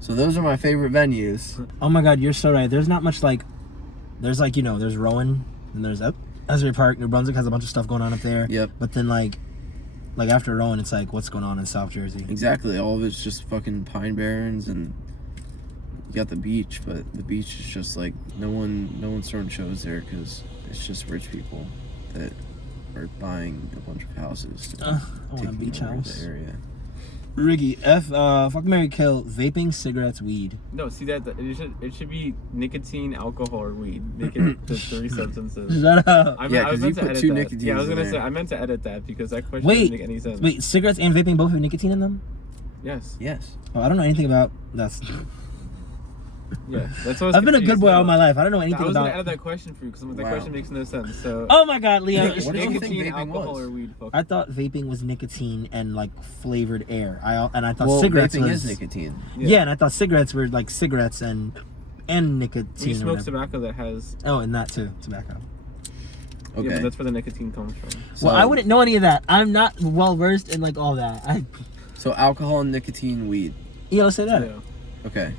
So those are my favorite venues. Oh my God, you're so right. There's not much like, there's like, there's Rowan and there's Asbury Park. New Brunswick has a bunch of stuff going on up there. Yep. But then like after Rowan, it's like, what's going on in South Jersey? Exactly. All of it's just fucking Pine Barrens, and you got the beach, but the beach is just like no one's throwing shows there because it's just rich people that are buying a bunch of houses. I want a beach house. The area. Ricky, fuck, marry, kill, vaping, cigarettes, weed. No, see that it should be nicotine, alcohol, or weed. Make it the 3 substances. Shut up. I was meant to edit two that. nicotines Yeah, I was gonna in say there. I meant to edit that because that question Wait, didn't make any sense. Wait, cigarettes and vaping both have nicotine in them? Yes. Yes. Oh, I don't know anything about that. Yeah, that's what I've been a good boy all my life. I don't know anything I was about. gonna edit that question for you because that question makes no sense. So. Oh my God, Leo! What do you think nicotine, vaping alcohol, was? or weed? Fuck. I thought vaping was nicotine and like flavored air. I thought Well, cigarettes vaping was is nicotine. Yeah, and I thought cigarettes were like cigarettes and nicotine. We or smoke whatever. tobacco that has. Oh, and that too, tobacco. Okay. Yeah, but that's where the nicotine comes from. Well, I wouldn't know any of that. I'm not well versed in like all that. So alcohol, nicotine, weed. Yeah, let's say that. Yeah. Okay.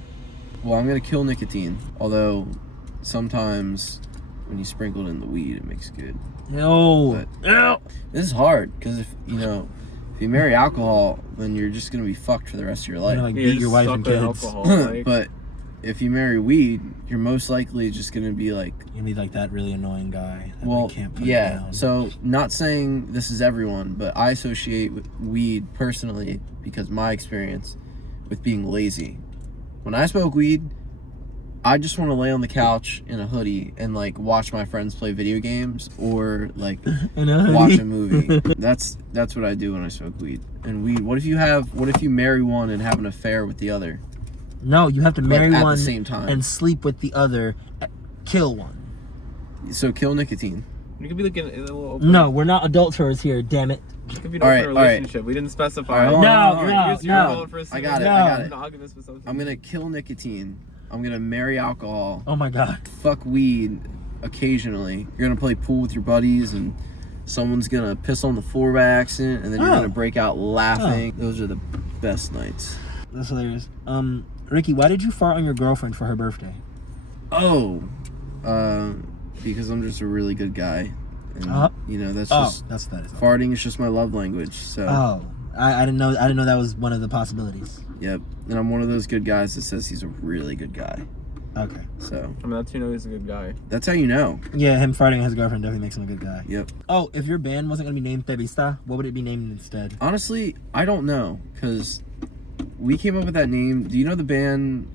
Well, I'm gonna kill nicotine. Although sometimes when you sprinkle it in the weed, it makes good. No. But this is hard because if you marry alcohol, then you're just gonna be fucked for the rest of your life. Like beat your wife and kids. Alcohol, like, But if you marry weed, you're most likely just gonna be like, You need like that really annoying guy. That well, can't put it yeah. down. So not saying this is everyone, but I associate with weed personally because my experience with being lazy. When I smoke weed, I just want to lay on the couch in a hoodie and like watch my friends play video games or like watch a movie. That's what I do when I smoke weed. And weed. What if you marry one and have an affair with the other? No, you have to marry at one the same time. and sleep with the other. Kill one. So kill nicotine. You could be like in a little open. No, we're not adulterers here. Damn it. It could be an All open right, all right. relationship. We didn't specify. All right, hold on, hold on. You're going for a I got it. No. I got it. monogamous with something. I'm gonna kill nicotine. I'm gonna marry alcohol. Oh my God. Fuck weed occasionally. You're gonna play pool with your buddies and someone's gonna piss on the floor by accident and then you're gonna break out laughing. Those are the best nights. That's hilarious. Ricky, why did you fart on your girlfriend for her birthday? Oh, because I'm just a really good guy. And, that's just that is. farting is just my love language. So. Oh, I didn't know that was one of the possibilities. Yep, and I'm one of those good guys that says he's a really good guy. Okay. So. I mean, that's you know he's a good guy. That's how you know. Yeah, him farting on his girlfriend definitely makes him a good guy. Yep. Oh, if your band wasn't gonna be named Tevista, what would it be named instead? Honestly, I don't know, because we came up with that name. Do you know the band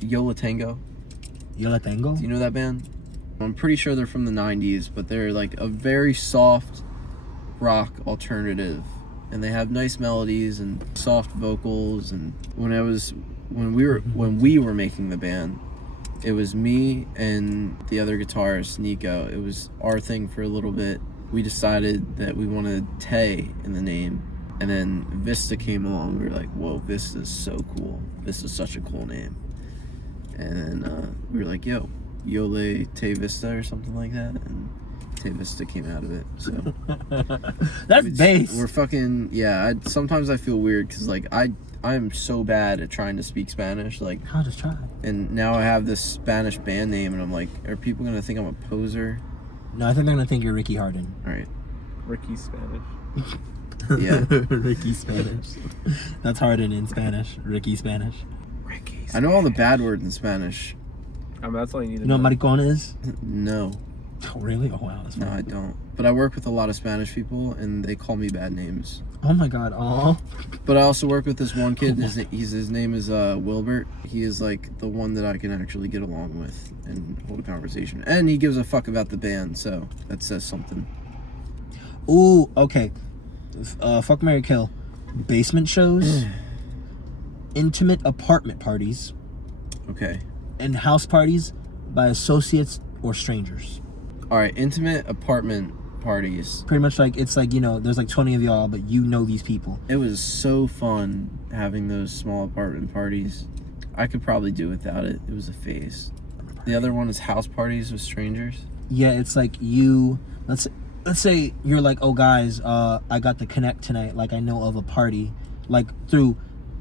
Yola Tango? Yola Tango? Do you know that band? I'm pretty sure they're from the 90s, but they're like a very soft rock alternative. And they have nice melodies and soft vocals. And when we were making the band, it was me and the other guitarist, Nico. It was our thing for a little bit. We decided that we wanted Tay in the name. And then Vista came along. We were like, whoa, Vista's so cool. Vista's such a cool name. And then we were like, yo, Yole Te Vista or something like that. And Te Vista came out of it. So That's bass. We're fucking, yeah. Sometimes I feel weird because like I am so bad at trying to speak Spanish. Like, I'll just try. and now I have this Spanish band name and I'm like, are people going to think I'm a poser? No, I think they're gonna think you're Ricky Hardin. All right. Ricky Spanish. Yeah. Ricky Spanish. That's Hardin in Spanish. Ricky Spanish. Ricky. I know all the bad words in Spanish. I mean, that's all you need to You know what maricon is? No. Oh, really? Oh, wow. That's No, funny. I don't. But I work with a lot of Spanish people and they call me bad names. Oh my God. Oh. But I also work with this one kid. His name is Wilbert. He is like the one that I can actually get along with and hold a conversation. And he gives a fuck about the band, so that says something. Ooh. Okay. Fuck, marry, kill. Basement shows. Intimate apartment parties. Okay. And house parties by associates or strangers. All right. Intimate apartment parties. Pretty much like, it's like, there's like 20 of y'all, but you know these people. It was so fun having those small apartment parties. I could probably do without it. It was a phase. The other one is house parties with strangers. Yeah, it's like you, let's let's say you're like, oh guys, I got the connect tonight. Like I know of a party, like through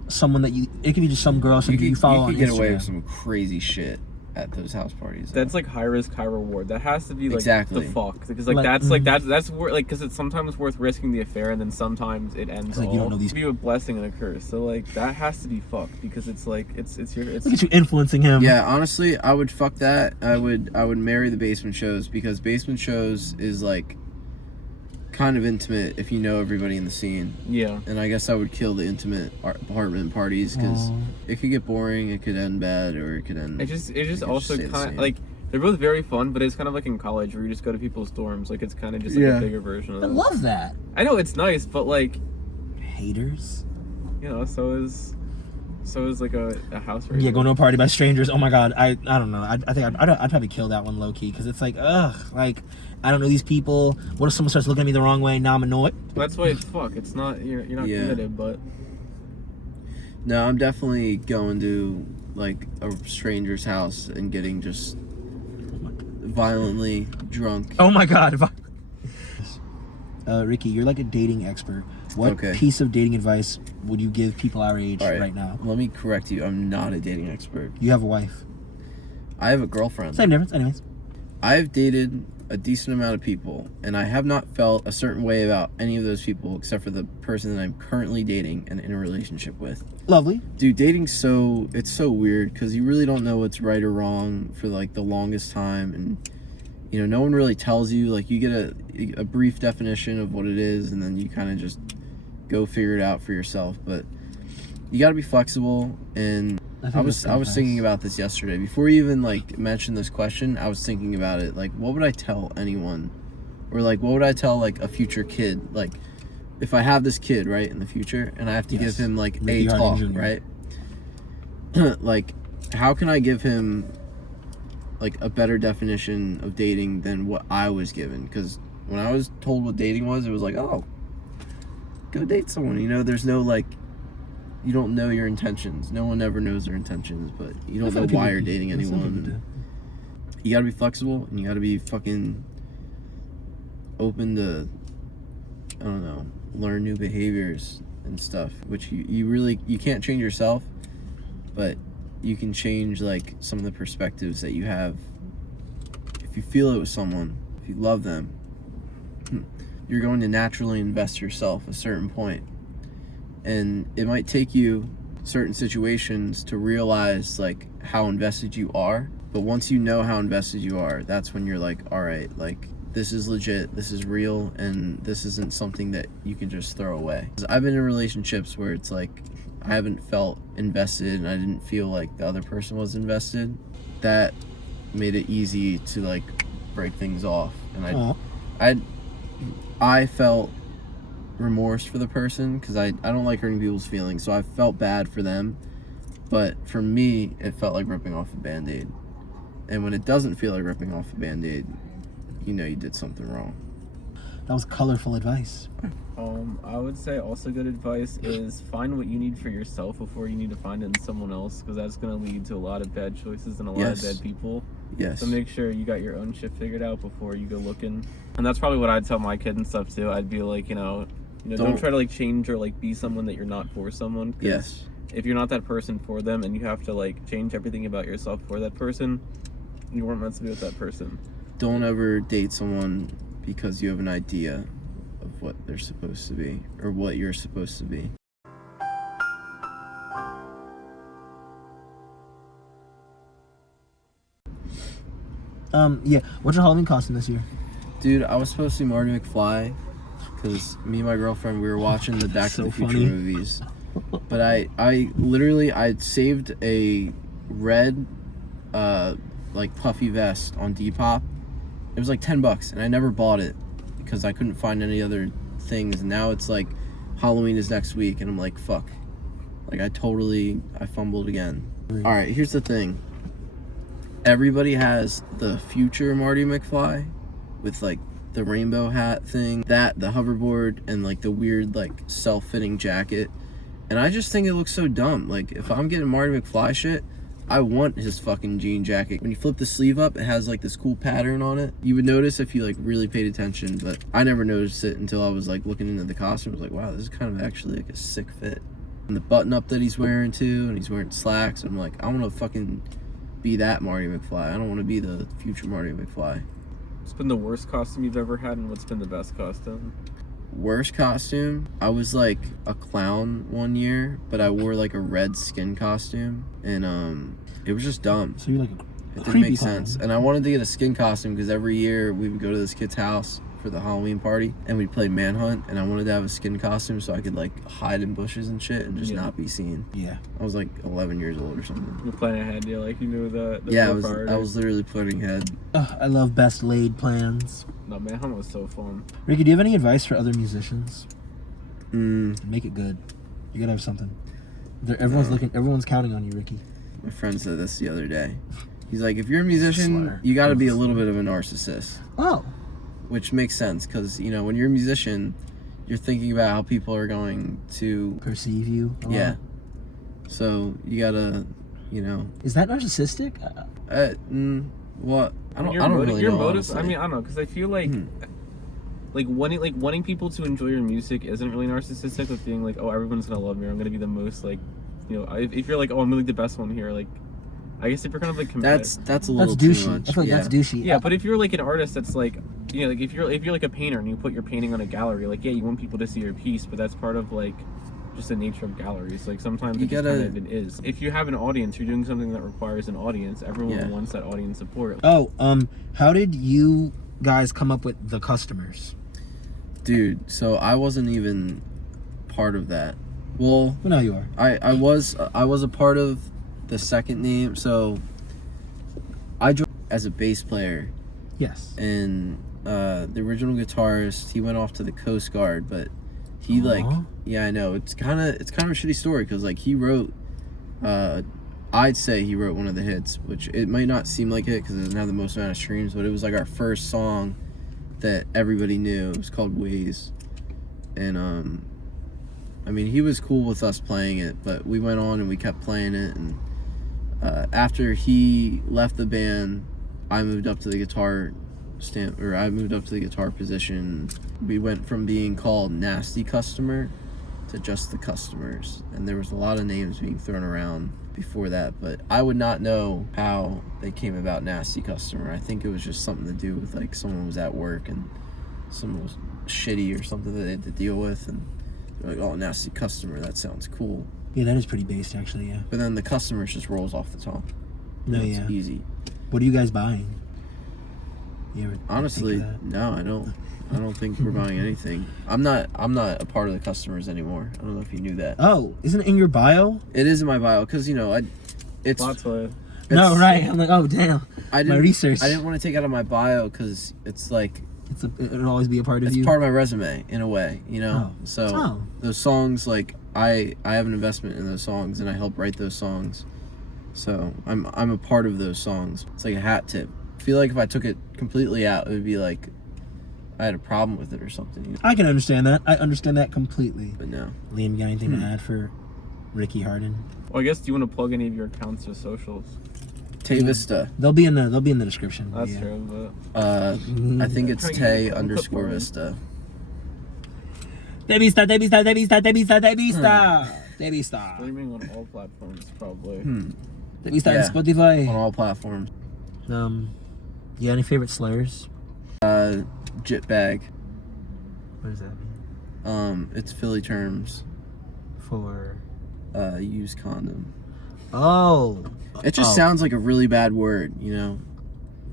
someone that it could be just some girl you follow on Instagram. You could get away with some crazy shit at those house parties. That's like high risk, high reward. That has to be like exactly the fuck, because like that's worth, like, because it's sometimes worth risking the affair, and then sometimes it ends like all. You don't know these. It be a blessing and a curse. So like that has to be fucked, because it's like it's your Look at you influencing him. Yeah, honestly, I would fuck that. I would marry the basement shows, because basement shows is like kind of intimate if you know everybody in the scene. Yeah. And I guess I would kill the intimate apartment parties, because it could get boring, it could end bad, or it could end. It just also kind of like, they're both very fun, but it's kind of like in college where you just go to people's dorms. Like it's kind of just like a bigger version of I that. love that. I know it's nice, but like haters. You know, so is like a house race. Yeah, going to a party by strangers. Oh my god, I don't know. I think I'd probably kill that one low key, because it's like, ugh, like I don't know these people. What if someone starts looking at me the wrong way? Now I'm annoyed. That's why it's fuck. It's not you're not committed, but no, I'm definitely going to like a stranger's house and getting just violently drunk. Oh my god. Ricky, you're like a dating expert. What piece of dating advice would you give people our age right now? Let me correct you. I'm not a dating expert. You have a wife. I have a girlfriend. Same difference. Anyways. I've dated a decent amount of people, and I have not felt a certain way about any of those people except for the person that I'm currently dating and in a relationship with. Lovely. Dude, dating's it's so weird, because you really don't know what's right or wrong for like the longest time, and you know, no one really tells you. Like you get a brief definition of what it is, and then you kind of just go figure it out for yourself. But you got to be flexible. And I was thinking about this yesterday before you even like mentioned this question. I was thinking about it, like what would I tell anyone, or like what would I tell like a future kid, like if I have this kid right in the future and I have to give him like a talk, right? Like how can I give him like a better definition of dating than what I was given? Because when I was told what dating was, it was like, oh, go date someone. You know, there's no like, you don't know your intentions. No one ever knows their intentions, but you don't know why you're dating anyone. You gotta be flexible, and you gotta be fucking open to, I don't know, learn new behaviors and stuff, which you can't change yourself, but you can change like some of the perspectives that you have. If you feel it with someone, if you love them, you're going to naturally invest yourself a certain point. And it might take you certain situations to realize like how invested you are. But once you know how invested you are, that's when you're like, all right, like this is legit, this is real, and this isn't something that you can just throw away. 'Cause I've been in relationships where it's like I haven't felt invested and I didn't feel like the other person was invested. That made it easy to like break things off. And I felt remorse for the person, because I don't like hurting people's feelings, so I felt bad for them. But for me, it felt like ripping off a band-aid. And when it doesn't feel like ripping off a band-aid, you know you did something wrong. That was colorful advice. I would say also good advice is find what you need for yourself before you need to find it in someone else, because that's going to lead to a lot of bad choices and a lot of bad people. Yes. So make sure you got your own shit figured out before you go looking. And that's probably what I'd tell my kid and stuff too. I'd be like, you know, don't try to like change or like be someone that you're not for someone. Yes. If you're not that person for them and you have to like change everything about yourself for that person, you weren't meant to be with that person. Don't ever date someone because you have an idea of what they're supposed to be or what you're supposed to be. Yeah. What's your Halloween costume this year? Dude, I was supposed to be Marty McFly, because me and my girlfriend, we were watching the Back to the Future movies. But I saved a red, like puffy vest on Depop. It was like $10, and I never bought it because I couldn't find any other things. And now it's like Halloween is next week, and I'm like, fuck. Like I fumbled again. All right, here's the thing. Everybody has the future Marty McFly with like the rainbow hat thing, the hoverboard, and like the weird like self-fitting jacket. And I just think it looks so dumb. Like if I'm getting Marty McFly shit, I want his fucking jean jacket. When you flip the sleeve up, it has like this cool pattern on it. You would notice if you like really paid attention, but I never noticed it until I was like looking into the costume. I was like, wow, this is kind of actually like a sick fit. And the button up that he's wearing too, and he's wearing slacks. I'm like, I want to fucking be that Marty McFly. I don't want to be the future Marty McFly. What's been the worst costume you've ever had, and what's been the best costume? Worst costume? I was like a clown one year, but I wore like a red skin costume, and it was just dumb. So you're like it didn't make sense. And I wanted to get a skin costume because every year we would go to this kid's house for the Halloween party and we'd play manhunt, and I wanted to have a skin costume so I could like hide in bushes and shit and just not be seen. Yeah. I was like 11 years old or something. You're planning ahead, you knew the yeah, I was literally planning ahead. I love best laid plans. No, manhunt was so fun. Ricky, do you have any advice for other musicians? Mm. Make it good. You gotta have something. Everyone's counting on you, Ricky. My friend said this the other day. He's like, if you're a musician, you got to be a little bit of a narcissist. Oh. Which makes sense, because, you know, when you're a musician, you're thinking about how people are going to perceive you. Yeah. So you gotta, you know. Is that narcissistic? What? I don't really know. Honestly. I mean, I don't know, because I feel like, like wanting people to enjoy your music isn't really narcissistic. With being like, oh, everyone's gonna love me, or I'm gonna be the most like, you know, if you're like, oh, I'm really the best one here, like, I guess if you're kind of like competitive. That's a little douchey. too much. I feel like that's douchey. Yeah, but if you're like an artist that's like, you know, like if you're like a painter and you put your painting on a gallery, like, yeah, you want people to see your piece, but that's part of like just the nature of galleries. Like sometimes it is. If you have an audience, you're doing something that requires an audience. Everyone wants that audience support. Oh, how did you guys come up with the customers? Dude, so I wasn't even part of that. Well, now you are. I was a part of the second name. So I joined as a bass player. Yes. And the original guitarist, he went off to the Coast Guard, but he yeah, I know, it's kind of a shitty story, because like he wrote I'd say he wrote one of the hits, which it might not seem like it because it doesn't have the most amount of streams, but it was like our first song that everybody knew. It was called Ways. And I mean, he was cool with us playing it, but we went on and we kept playing it, and after he left the band, I moved up to the guitar position. We went from being called Nasty Customer to just the Customers, and there was a lot of names being thrown around before that, but I would not know how they came about Nasty Customer. I think it was just something to do with like someone was at work and someone was shitty or something that they had to deal with, and they're like, oh, Nasty Customer, that sounds cool. Yeah, that is pretty based actually, yeah. But then the Customers just rolls off the tongue. No, it's easy. What are you guys buying? You ever honestly think of that? No, I don't think we're buying anything. I'm not a part of the Customers anymore. I don't know if you knew that. Oh, isn't it in your bio? It is in my bio, because you know it's no, right. I'm like, oh damn. My research. I didn't want to take it out of my bio because it's like it'll always be a part of you. It's part of my resume in a way, you know. So those songs, like I have an investment in those songs and I help write those songs. So I'm a part of those songs. It's like a hat tip. I feel like if I took it completely out, it would be like I had a problem with it or something. You know? I can understand that. I understand that completely. But no. Liam, you got anything to add for Ricky Hardin? Well, I guess, do you want to plug any of your accounts or socials? Tay Vista. They'll be in the description. That's true, but I think it's Tay_Vista. Tay Vista, Tay Vista, Tay Vista, Tay Vista, Tay Vista. Tay Vista. Streaming on all platforms, probably. Tay Vista and Spotify. On all platforms. You got any favorite slurs? Jitbag. What does that mean? It's Philly terms for used condom. Oh. It just sounds like a really bad word, you know?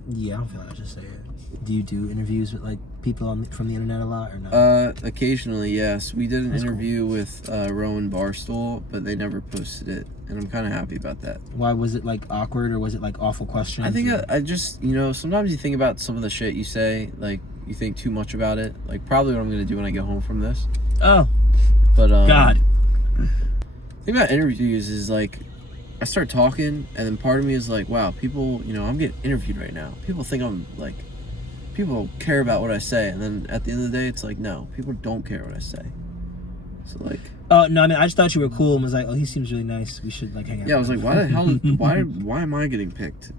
Yeah, I don't feel like I should say it. Do you do interviews with like people from the internet a lot or no? Occasionally, yes. We did an interview with Rowan Barstool, but they never posted it, and I'm kind of happy about that. Why was it like awkward, or was it like awful questions? I think I just, you know, sometimes you think about some of the shit you say, like you think too much about it. Like probably what I'm gonna do when I get home from this. Oh. But God. The thing about interviews is like I start talking, and then part of me is like, wow, people, you know, I'm getting interviewed right now. People think I'm like, people care about what I say, and then at the end of the day, it's like, no, people don't care what I say. So like, Oh no, I mean I just thought you were cool and was like, oh, he seems really nice. We should like hang out. Yeah, I was like, why the hell? Why am I getting picked?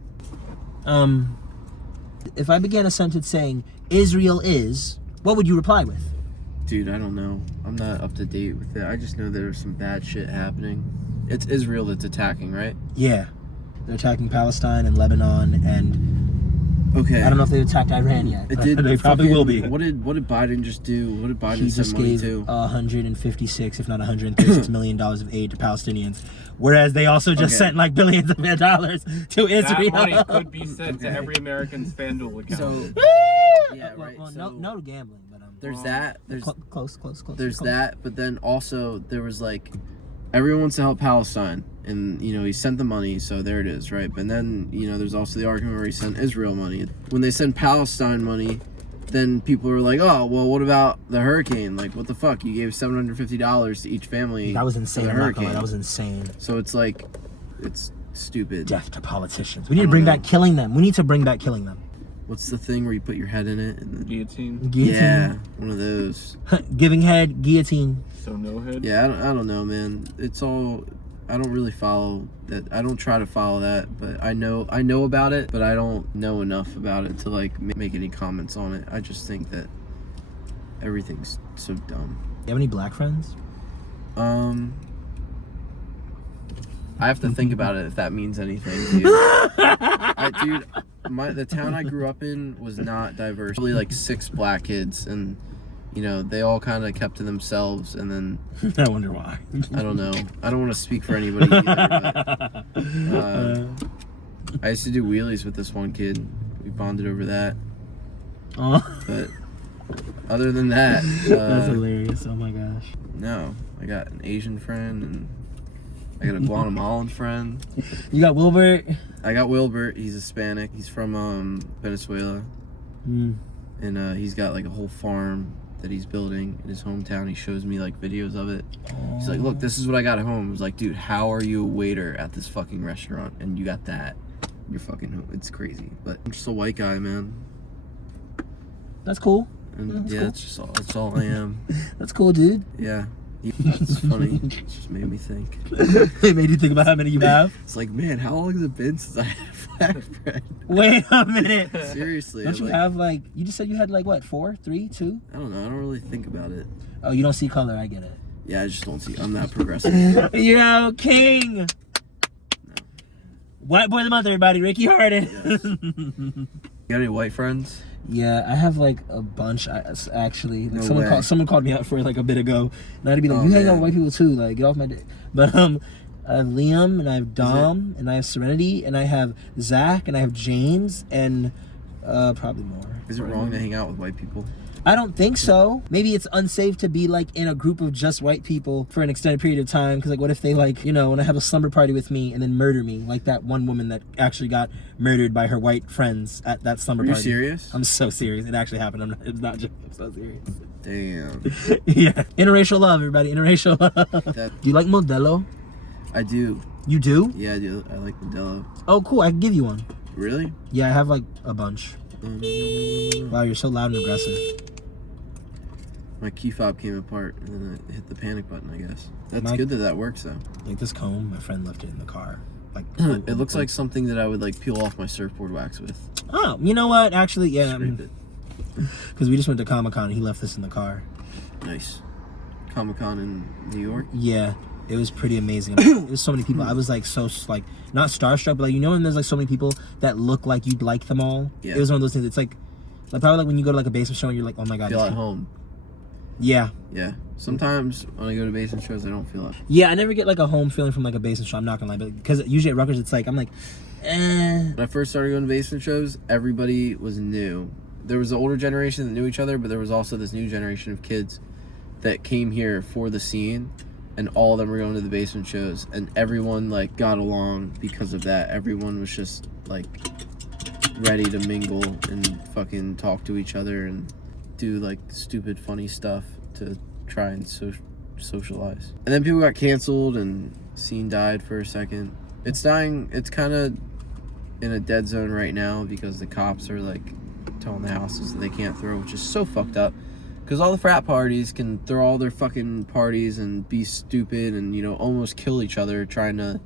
If I began a sentence saying Israel is, what would you reply with? Dude, I don't know. I'm not up to date with it. I just know there's some bad shit happening. It's Israel that's attacking, right? Yeah, they're attacking Palestine and Lebanon, and okay. I don't know if they attacked Iran yet. It did. They probably will be. What did Biden just do? What did Biden He send just money gave to? 156, if not 136 million dollars of aid to Palestinians, whereas they also just sent like billions of dollars to Israel. That money could be sent to every American's FanDuel account. So, yeah, right. Well, so, no gambling, but there's that. There's close. There's that, but then also there was like, everyone wants to help Palestine, and he sent the money, so there it is, right? But then there's also the argument where he sent Israel money. When they send Palestine money, then people are like, oh, well, what about the hurricane? Like, what the fuck? You gave $750 to each family. That was insane. For the hurricane. That was insane. So it's like, it's stupid. Death to politicians. We need to bring back killing them. We need to bring back killing them. What's the thing where you put your head in it? And then, Guillotine. Yeah, one of those. Giving head, guillotine. So no head. Yeah, I don't know, man. It's all. I don't really follow that. I don't try to follow that, but I know about it, but I don't know enough about it to like make any comments on it. I just think that everything's so dumb. You have any black friends? I have to think about it if that means anything, dude. The town I grew up in was not diverse. Probably like 6 black kids, and they all kind of kept to themselves. And then I wonder why. I don't know. I don't want to speak for anybody either. But, I used to do wheelies with this one kid. We bonded over that. Oh. But other than that, that's hilarious. Oh my gosh. No, I got an Asian friend and I got a Guatemalan friend. You got Wilbert? I got Wilbert. He's Hispanic. He's from Venezuela. And he's got like a whole farm that he's building in his hometown. He shows me like videos of it. He's like, look, this is what I got at home. I was like, dude, how are you a waiter at this fucking restaurant and you got that? You're fucking, it's crazy. But I'm just a white guy, man. That's cool. And That's cool. That's all I am. That's cool, dude. Yeah. It's funny. It just made me think. It made you think about how many you have? It's like, man, how long has it been since I had flatbread? Wait a minute. Seriously. Don't you have like, you just said you had like what, 4, 3, 2? I don't know. I don't really think about it. Oh, you don't see color. I get it. Yeah, I just don't see. I'm not progressive. Yo, king. No. White boy of the month, everybody. Ricky Hardin. Yes. You got any white friends? Yeah, I have like a bunch. Actually, like No someone called me out for it like a bit ago, and I'd be like, "You hang out with white people too? Like, get off my dick." But I have Liam, and I have Dom, and I have Serenity, and I have Zach, and I have James, and probably more. Is it wrong to hang out with white people? I don't think so. Maybe it's unsafe to be like in a group of just white people for an extended period of time. Because like, what if they like, want to have a slumber party with me and then murder me? Like that one woman that actually got murdered by her white friends at that slumber party. Are you serious? I'm so serious. It actually happened. It's not just. I'm so serious. Damn. Yeah. Interracial love, everybody. Interracial love. Do you like Modelo? I do. You do? Yeah, I do. I like Modelo. Oh, cool. I can give you one. Really? Yeah, I have like a bunch. Wow, you're so loud and aggressive. My key fob came apart and then I hit the panic button, I guess. That's good that works though. Like this comb, my friend left it in the car. Like it looks like something that I would like peel off my surfboard wax with. Oh, you know what? Actually, yeah. Scrape it. Because we just went to Comic-Con and he left this in the car. Nice. Comic-Con in New York? Yeah. It was pretty amazing. It was so many people. I was like so like not starstruck, but like when there's like so many people that look like you'd like them all. Yeah. It was one of those things. It's like probably like when you go to like a basement show and you're like, oh my god. Feel at home. Yeah. Yeah. Sometimes when I go to basement shows, I don't feel it. Yeah, I never get like a home feeling from like a basement show. I'm not gonna lie, but because usually at Rutgers, it's like I'm like, When I first started going to basement shows, everybody was new. There was the older generation that knew each other, but there was also this new generation of kids that came here for the scene, and all of them were going to the basement shows, and everyone like got along because of that. Everyone was just like ready to mingle and fucking talk to each other and do like stupid funny stuff to try and socialize. And then people got canceled and scene died for a second. It's dying. It's kind of in a dead zone right now because the cops are like telling the houses that they can't throw, which is so fucked up. Because all the frat parties can throw all their fucking parties and be stupid and, you know, almost kill each other trying to,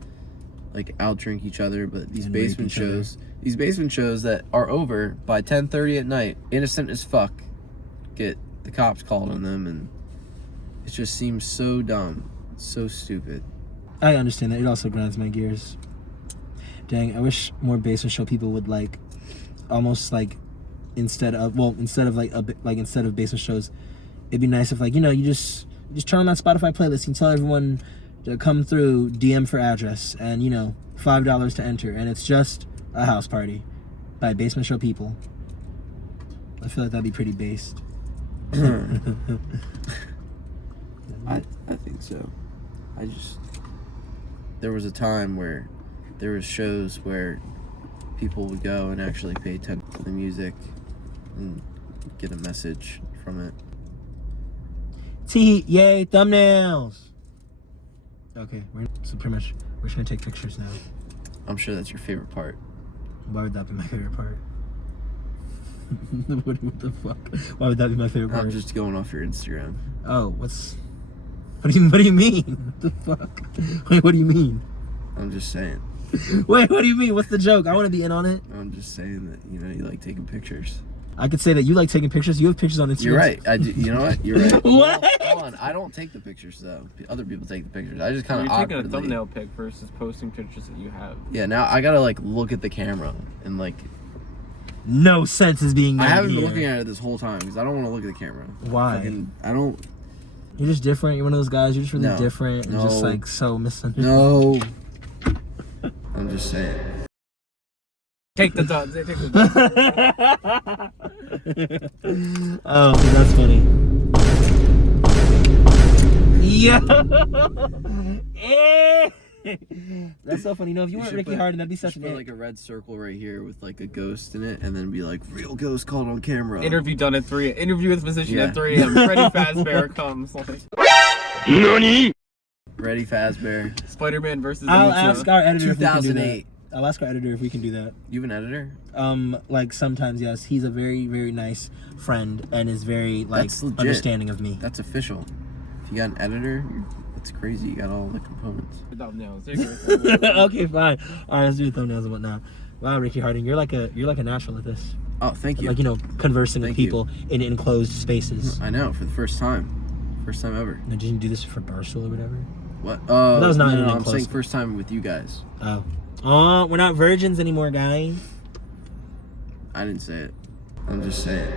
like, outdrink each other. But these And basement rape each other. these basement shows that are over by 10:30 at night, innocent as fuck, get the cops called on them, and it just seems so dumb. It's so stupid. I understand that. It also grinds my gears. Dang, I wish more basement show people would, like, almost, like, instead of basement shows, it'd be nice if, like, you know, you just turn on that Spotify playlist and tell everyone to come through, DM for address, and, you know, $5 to enter, and it's just a house party by basement show people. I feel like that'd be pretty based. I think so. There was a time where there was shows where people would go and actually pay attention to the music and get a message from it. Yay, thumbnails! Okay, so pretty much, we're just gonna take pictures now. I'm sure that's your favorite part. Why would that be my favorite part? What the fuck? Why would that be my favorite part? I'm just going off your Instagram. Oh, what do you mean? What the fuck? Wait, what do you mean? I'm just saying. Wait, what do you mean? What's the joke? I want to be in on it. I'm just saying that, you know, you like taking pictures. I could say that you like taking pictures. You have pictures on Instagram. You're right. I do. You know what? You're right. What? Well, hold on. I don't take the pictures though. Other people take the pictures. I just kind of You're taking a awkwardly. thumbnail pic versus posting pictures that you have. Yeah. Now I gotta like look at the camera and like. No sense is being made I haven't here. been looking at it this whole time because I don't want to look at the camera. Why? I don't. You're just different. You're one of those guys. You're just really No. different and No. just like so misunderstood. No. I'm just saying. Take the dot. Take the dot. Oh, that's funny. Yeah. That's so funny. You know, if you weren't Ricky Hardin, that'd be such Put an like a red circle right here with like a ghost in it, and then be like, "Real ghost called on camera." Interview done at 3. Interview with physician Yeah. at 3 a.m. Freddy Fazbear comes. Like, Ready Fazbear. Spider-Man versus. I'll Anita. ask our editor if we can do 2008. that. I'll ask our editor if we can do that. You have an editor? Like sometimes, yes. He's a very, very nice friend and is very like That's legit. understanding of me. That's official. If you got an editor, it's crazy. You got all the components. Thumbnails. There you go. Okay, fine. All right, let's do thumbnails and whatnot. Wow, Ricky Harding, you're like a natural at this. Oh, thank you. Like, you know, conversing with Thank you. people in enclosed spaces. I know, for the first time. First time ever. Now, did you do this for Barstool or whatever? What? that was not no, an I'm enclosed- saying first time with you guys. Oh, we're not virgins anymore, guys. I didn't say it. I'm just saying.